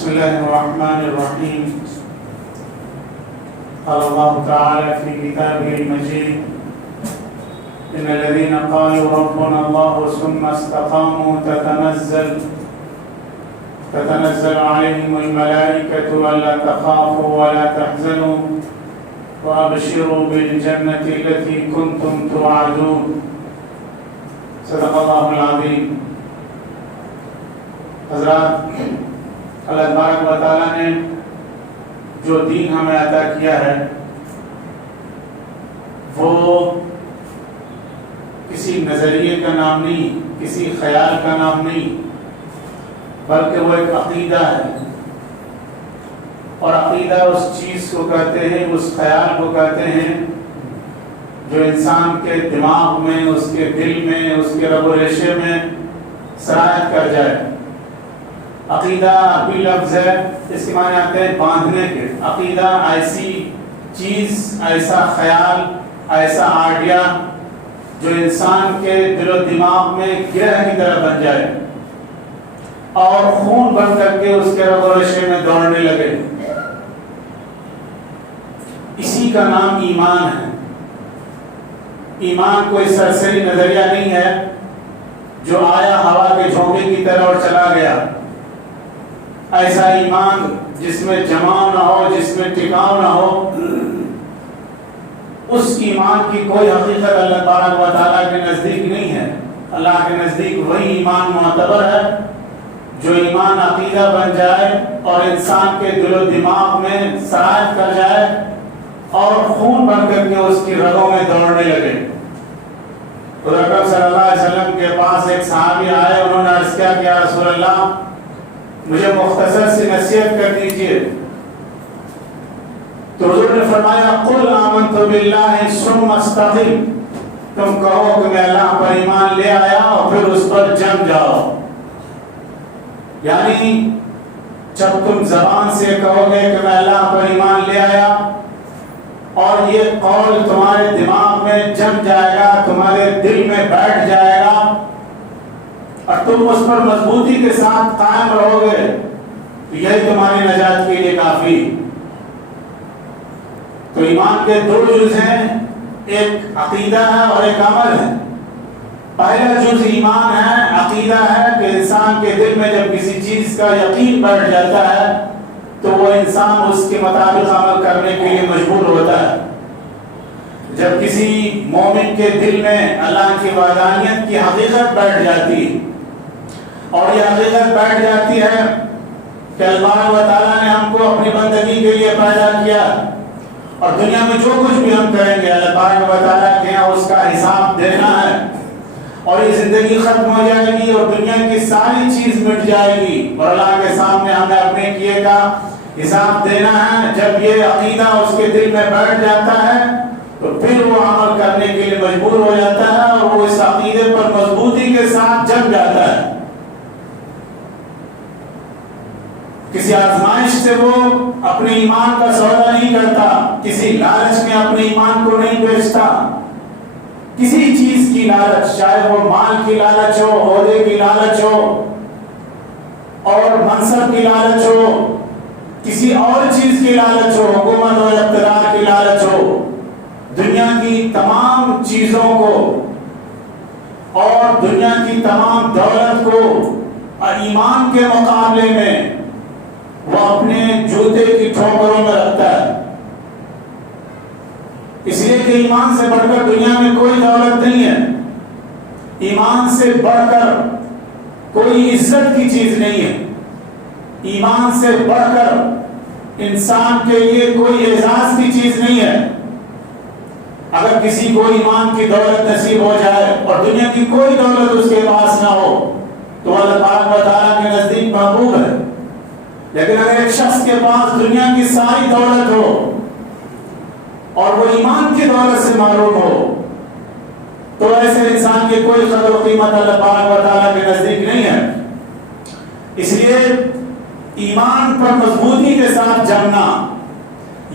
بسم الله الرحمن الرحيم. قال الله تعالى في كتابه المجيد: إن الذين قالوا ربنا الله ثم استقاموا تتنزل عليهم الملائكة ألا تخافوا ولا تحزنوا وأبشروا بالجنة التي كنتم توعدون. صدق الله العظيم. حضرات، اللہ تبارک و تعالیٰ نے جو دین ہمیں عطا کیا ہے وہ کسی نظریے کا نام نہیں، کسی خیال کا نام نہیں، بلکہ وہ ایک عقیدہ ہے. اور عقیدہ اس چیز کو کہتے ہیں، اس خیال کو کہتے ہیں جو انسان کے دماغ میں، اس کے دل میں، اس کے رگ و ریشے میں سرایت کر جائے. عقیدہ عربی لفظ ہے، اس کے معنی آتے ہیں باندھنے کے. عقیدہ ایسی چیز، ایسا خیال، ایسا آئیڈیا جو انسان کے دل و دماغ میں گرہ کی طرح بن جائے اور خون بن کر کے اس کے رگ و ریشے میں دوڑنے لگے. اسی کا نام ایمان ہے. ایمان کوئی سرسری نظریہ نہیں ہے جو آیا ہوا کے جھونکے کی طرح اور چلا گیا. ایسا ایمان جس میں جماؤ نہ ہو، جس میں ٹکاؤ نہ ہو، اس ایمان کی کوئی حقیقت اللہ تبارک و تعالیٰ کے نزدیک نہیں ہے. اللہ کے نزدیک وہی ایمان معتبر ہے جو ایمان عقیدہ بن جائے اور انسان کے دل و دماغ میں سرایت کر جائے اور خون بن کر کے اس کی رگوں میں دوڑنے لگے. خدا اکرم صلی اللہ علیہ وسلم کے پاس ایک صحابی آئے، انہوں نے عرض کیا کہ یا رسول اللہ، مجھے مختصر سی نصیحت کر دیجئے. تو حضور نے فرمایا: قل آمنت باللہ ثم استقم. تم کہو کہ میں اللہ پر ایمان لے آیا اور پھر اس پر جم جاؤ. یعنی جب تم زبان سے کہو گے کہ میں اللہ پر ایمان لے آیا اور یہ قول تمہارے دماغ میں جم جائے گا، تمہارے دل میں بیٹھ جائے گا اور تم اس پر مضبوطی کے ساتھ قائم رہو گے، تو یہی تمہاری نجات کے لیے کافی. تو ایمان کے دو جز ہیں، ایک عقیدہ ہے اور ایک عمل ہے. پہلا جز ایمان ہے، عقیدہ ہے کہ انسان کے دل میں جب کسی چیز کا یقین بیٹھ جاتا ہے تو وہ انسان اس کے مطابق عمل کرنے کے لیے مجبور ہوتا ہے. جب کسی مومن کے دل میں اللہ کی وحدانیت کی حقیقت بیٹھ جاتی اور یہ حقیقت بیٹھ جاتی ہے کہ اللہ تعالیٰ نے ہم کو اپنی بندگی کے لیے پیدا کیا اور دنیا میں جو کچھ بھی ہم کریں گے اللہ تعالیٰ کے یہاں اس کا حساب دینا ہے اور یہ زندگی ختم ہو جائے گی اور دنیا کی ساری چیز مٹ جائے گی اور اللہ کے سامنے ہمیں اپنے کیے کا حساب دینا ہے. جب یہ عقیدہ اس کے دل میں بیٹھ جاتا ہے تو پھر وہ عمل کرنے کے لیے مجبور ہو جاتا ہے اور وہ اس عقیدے پر مضبوطی کے ساتھ جم جاتا ہے. کسی آزمائش سے وہ اپنے ایمان کا سودا نہیں کرتا، کسی لالچ میں اپنے ایمان کو نہیں بیچتا. کسی چیز کی لالچ، چاہے وہ مال کی لالچ ہو، عہدے کی لالچ ہو اور منصب کی لالچ ہو، کسی اور چیز کی لالچ ہو، حکومت اور اقتدار کی لالچ ہو، دنیا کی تمام چیزوں کو اور دنیا کی تمام دولت کو ایمان کے مقابلے میں وہ اپنے جوتے کی ٹھوکروں میں رکھتا ہے. اس لیے کہ ایمان سے بڑھ کر دنیا میں کوئی دولت نہیں ہے، ایمان سے بڑھ کر کوئی عزت کی چیز نہیں ہے، ایمان سے بڑھ کر انسان کے لیے کوئی اعزاز کی چیز نہیں ہے. اگر کسی کو ایمان کی دولت نصیب ہو جائے اور دنیا کی کوئی دولت اس کے پاس نہ ہو تو اللہ تبارک و تعالیٰ کے نزدیک محبوب ہے. لیکن اگر ایک شخص کے پاس دنیا کی ساری دولت ہو اور وہ ایمان کی دولت سے معروف ہو تو ایسے انسان کی کوئی قدر و قیمت اللہ تبارک و تعالیٰ کے نزدیک نہیں ہے. اس لیے ایمان پر مضبوطی کے ساتھ جمنا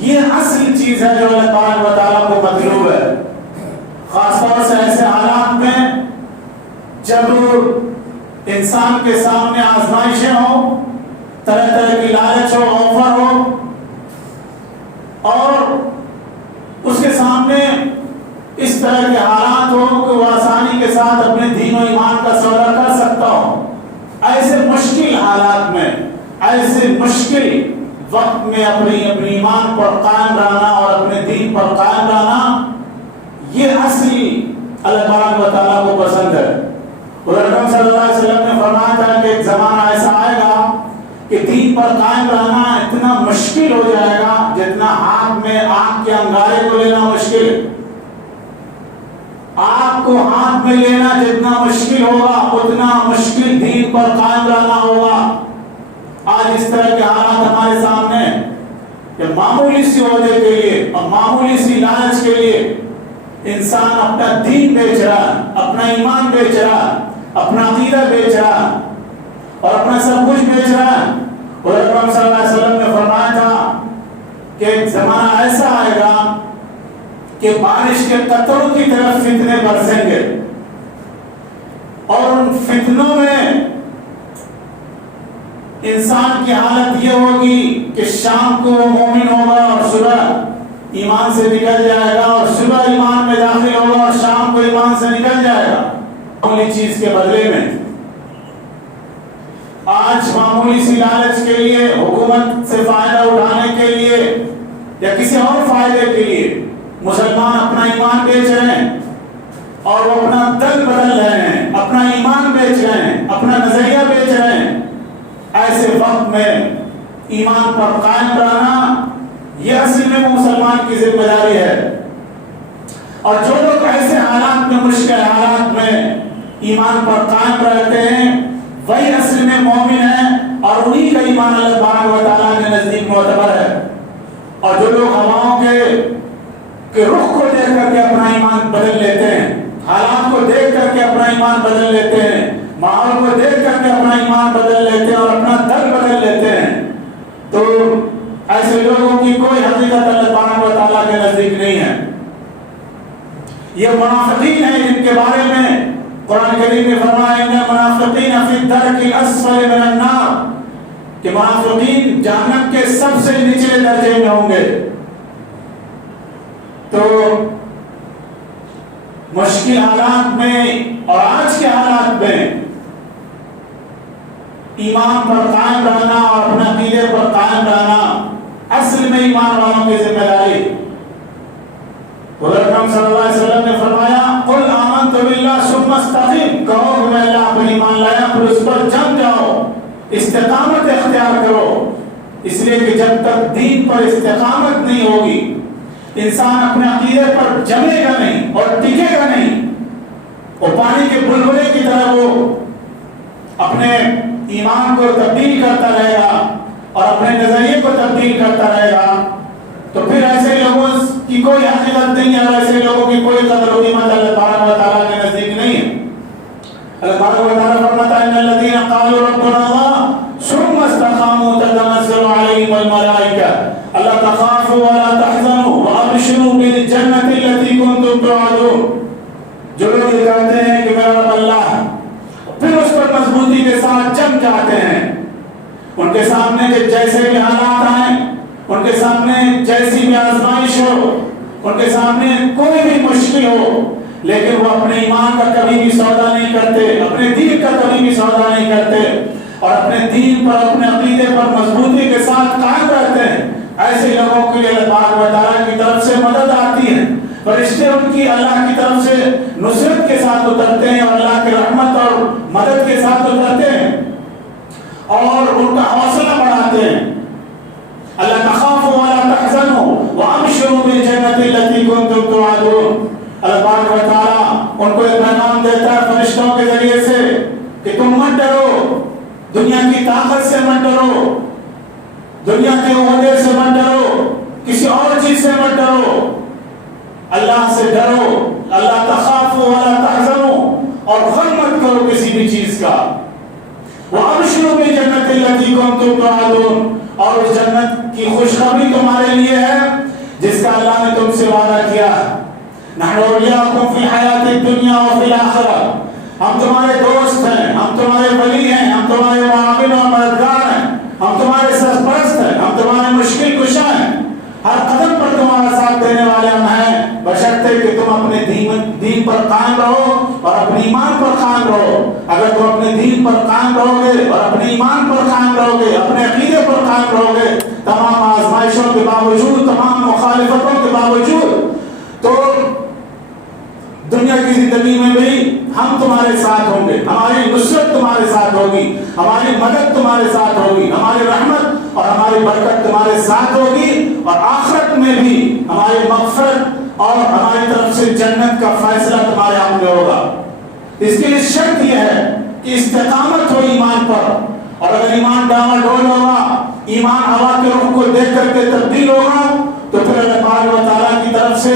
یہ اصل چیز ہے جو اللہ تبارک و تعالیٰ کو مطلوب ہے. خاص طور سے ایسے حالات میں جب انسان کے سامنے آزمائشیں ہوں، طرح طرح طرح کی لالچ ہو، آفر ہو، اور اس کے سامنے اس طرح کے حالات ہو کہ وہ آسانی کے ساتھ اپنے دین و ایمان کا سودا کر سکتا ہو، ایسے مشکل حالات میں، ایسے مشکل وقت میں اپنے ایمان پر قائم رہنا اور اپنے دین پر قائم رہنا، یہ اصلی اللہ تبارک و تعالیٰ کو پسند ہے۔ اور اکرم صلی اللہ علیہ وسلم نے فرمایا تھا کہ ایک زمانہ ایسا آئے گا کہ دین پر قائم رہنا اتنا مشکل ہو جائے گا جتنا ہاتھ میں آگ کے انگارے کو لینا مشکل، آگ کو ہاتھ میں لینا جتنا مشکل ہوگا اتنا مشکل دین پر قائم رہنا ہوگا۔ آج اس طرح کے حالات ہمارے سامنے کہ معمولی سی عہدے کے لیے اور معمولی سی لالچ کے لیے انسان اپنا دین بیچ رہا، اپنا ایمان بیچ رہا، اپنا عقیدہ بیچ رہا اور اپنا سب کچھ بیچ رہا ہے۔ اور اکرم صلی اللہ علیہ وسلم نے فرمایا تھا کہ ایک زمانہ ایسا آئے گا کہ بارش کے قطروں کی طرف فتنے برسیں گے، اور ان فتنوں میں انسان کی حالت یہ ہوگی کہ شام کو وہ مومن ہوگا اور صبح ایمان سے نکل جائے گا، اور صبح ایمان میں داخل ہوگا اور شام کو ایمان سے نکل جائے گا معمولی چیز کے بدلے میں۔ آج معمولی سی لالچ کے لیے، حکومت سے فائدہ اٹھانے کے لیے یا کسی اور فائدے کے لیے مسلمان اپنا ایمان بیچ رہے ہیں اور وہ اپنا دل بدل رہے ہیں، اپنا ایمان بیچ رہے ہیں، اپنا نظریہ بیچ رہے ہیں۔ ایسے وقت میں ایمان پر قائم رہنا یہ اصل میں مسلمان کی ذمہ داری ہے، اور جو لوگ ایسے حالات میں، مشکل حالات میں ایمان پر قائم رہتے ہیں وہی اصل میں مومن ہیں، اور انہی کا ایمان اللہ تبارک و تعالیٰ کے نزدیک معتبر ہے۔ اور جو لوگ ہواؤں کے رخ کو دیکھ کر کے اپنا ایمان بدل لیتے ہیں، حالات کو دیکھ کر کے اپنا ایمان بدل لیتے ہیں، ماحول کو دیکھ کر کے اپنا ایمان بدل لیتے ہیں اور اپنا دل بدل لیتے ہیں، تو ایسے لوگوں کی کوئی حقیقت اللہ تبارک و تعالیٰ کے نزدیک نہیں ہے۔ یہ منافقین ہیں جن کے بارے میں قرآن کریم نے فرمایا ان المنافقین فی الدرک الاسفل من النار، کہ منافقین جہنم کے سب سے نچلے درجے میں ہوں گے۔ تو مشکل حالات میں اور آج کے حالات میں ایمان پر قائم رہنا اور اپنے عقیدے پر قائم رہنا اصل میں ایمان والوں کی ذمہ داری۔ حضور اکرم صلی اللہ علیہ وسلم نے فرمایا قل آمنت باللہ ثم استقم، کہو کہ میں اللہ پر ایمان لایا پھر اس پر جم جاؤ، استقامت اختیار کرو، اس لیے کہ جب تک دین پر استقامت نہیں ہوگی انسان اپنے عقیدے پر جمے گا نہیں اور ٹکے گا نہیں، وہ پانی کے بلبلے کی طرح وہ اپنے ایمان کو تبدیل کرتا رہے گا اور اپنے نظریے کو تبدیل کرتا رہے گا، تو پھر ایسے لوگوں کی کوئی حقیقت نہیں ہے اور ایسے لوگوں کی کوئی قدر و قیمت اللہ تبارک و تعالیٰ کے نزدیک نہیں ہے۔ اللہ تبارک و تعالیٰ فرماتا ہے ان الذین قالوا ربنا اللہ ثم استقاموا تتنزل علیہم الملائکہ الا تخافوا ولا تحزنوا وابشروا بالجنة التي كنتم توعدون، جو لوگ یہ کہتے ہیں کہ میرا رب اللہ ہے پھر اس پر مضبوطی کے ساتھ جم جاتے ہیں، ان کے سامنے جیسے بھی حالات آئیں، ان کے سامنے جیسی بھی آزمائش ہو، ان کے سامنے کوئی بھی مشکل ہو، لیکن وہ اپنے ایمان کا کبھی بھی سودا نہیں کرتے، اپنے دین کا کبھی بھی سودا نہیں کرتے اور اپنے دین پر، اپنے عقیدے پر مضبوطی کے ساتھ قائم رہتے ہیں، ایسے لوگوں کے لیے اللہ تبارک و تعالیٰ کی طرف سے مدد آتی ہے، فرشتے ان کی اللہ کی طرف سے نصرت کے ساتھ اترتے ہیں اور اللہ کی رحمت اور مدد کے ساتھ اترتے ہیں اور ان کا حوصلہ بڑھاتے ہیں۔ اللہ تخافوا ولا تحزنوا وابشروا بالجنة التي كنتم توعدون، اللہ تبارک و تعالیٰ ان کو ایک پیغام دیتا ہے فرشتوں کے ذریعے سے کہ تم مت ڈرو، دنیا کی طاقت سے مت ڈرو، دنیا کے عہدے سے مت ڈرو، کسی اور چیز سے مت ڈرو، اللہ سے ڈرو، اللہ تخافوا ولا تحزنوا، اور غم مت کرو کسی بھی چیز کا، وابشروا بالجنة التي كنتم توعدون، اور اس جنت کی خوشخبری تمہارے لیے ہے جس کا اللہ نے تم سے وعدہ کیا ہے۔ نحن اولیاؤکم فی الحیاۃ الدنیا وفی الآخرہ، ہم تمہارے دوست ہیں، ہم تمہارے ولی ہیں، ہم تمہارے معاون اور مددگار ہیں، ہم تمہارے ساتھ پر قائم رہو اور اپنے ایمان پر قائم رہو. اگر تم اپنے دین پر قائم رہو گے اور اپنے ایمان پر قائم رہو گے, اپنے عقیدے پر قائم رہو گے, تمام آزمائشوں کے باوجود, تمام مخالفتوں کے باوجود, تو دنیا کی زندگی میں بھی ہم تمہارے ساتھ ہوں گے, ہماری نصرت تمہارے ساتھ ہوگی, ہماری مدد تمہارے ساتھ ہوگی, ہماری رحمت اور ہماری برکت تمہارے ساتھ ہوگی, اور آخرت میں بھی ہماری مغفرت اور ہماری طرف سے جنت کا فیصلہ تمہارے ہاتھ میں ہوگا. اس کے لیے شرط یہ ہے کہ استقامت ہو ایمان پر, اور اگر ایمان ڈاما ڈول ہوگا, ایمان ہوا کے رخ کو دیکھ کر کے تبدیل ہوگا, تو پھر اللہ تبارک و تعالیٰ کی طرف سے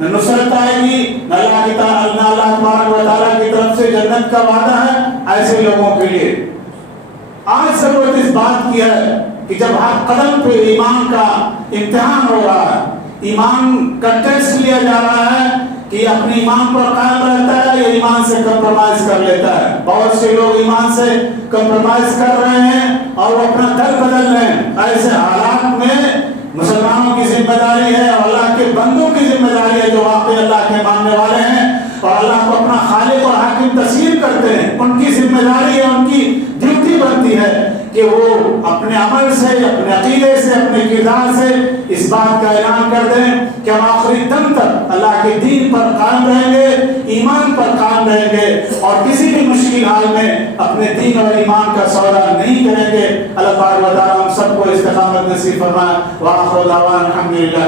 نصرت آئے گی, اللہ تبارک و تعالیٰ کی طرف سے جنت کا وعدہ ہے ایسے لوگوں کے لیے. آج ضرورت اس بات کی ہے کہ جب ہر قدم پہ ایمان کا امتحان ہو رہا ہے, ایمان کا ٹیسٹ لیا جا رہا ہے کہ اپنے ایمان پر قائم رہتا ہے یا ایمان سے کمپرومائز کر لیتا ہے. بہت سے لوگ ایمان سے کمپرومائز کر رہے ہیں اور وہ اپنا دل بدل رہے ہیں. ایسے حالات میں مسلمانوں کی ذمہ داری ہے اور اللہ کے بندوں کی ذمہ داری ہے جو واقعی اللہ کے ماننے والے ہیں اور اللہ کو اپنا خالق اور حاکم تسلیم کرتے ہیں. ان کی ذمہ داری ہے, ان کی ڈیوٹی بنتی ہے کہ وہ اپنے عمل سے, اپنے عقیدے سے, اپنے کردار سے اس بات کا اعلان کر دیں کہ ہم آخری دم تک اللہ کے دین پر قائم رہیں گے, ایمان پر قائم رہیں گے, اور کسی بھی مشکل حال میں اپنے دین اور ایمان کا سودا نہیں کریں گے. اللہ تبارک و تعالیٰ ہم سب کو استقامت نصیب فرمائے. وآخر دعوانا الحمدللہ.